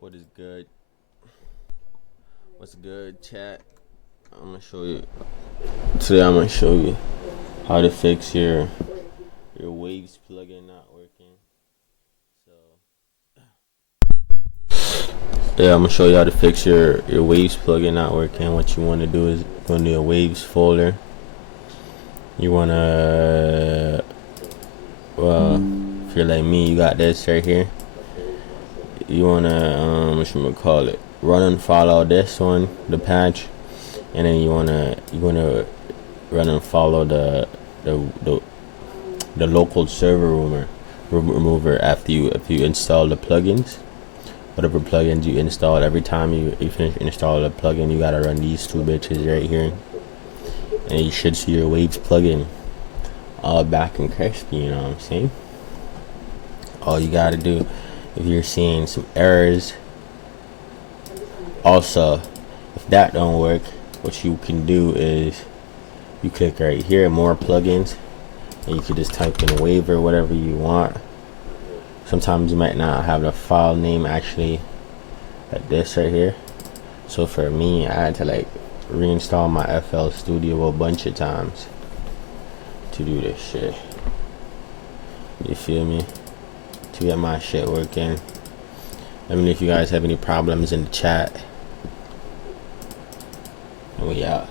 What is good? What's good, chat? I'm gonna show you today. I'm gonna show you how to fix your Waves plugin not working. So yeah, I'm gonna show you how to fix your Waves plugin not working. What you want to do is go into your Waves folder. You wanna if you're like me, you got this right here. You wanna what you gonna call it? Run and follow this one, the patch, and then you wanna run and follow the the local server remover after you install the plugins. Whatever plugins you install, every time you finish install a plugin, you gotta run these two bitches right here, and you should see your Waves plugin all back and crispy. You know what I'm saying? All you gotta do, if you're seeing some errors, also if that don't work, what you can do is you click right here, more plugins, and you can just type in Wave or whatever you want. Sometimes you might not have the file name actually like this right here. So for me, I had to like reinstall my FL Studio a bunch of times to do this shit. You feel me? To get my shit working. Let me know if you guys have any problems in the chat. And we out.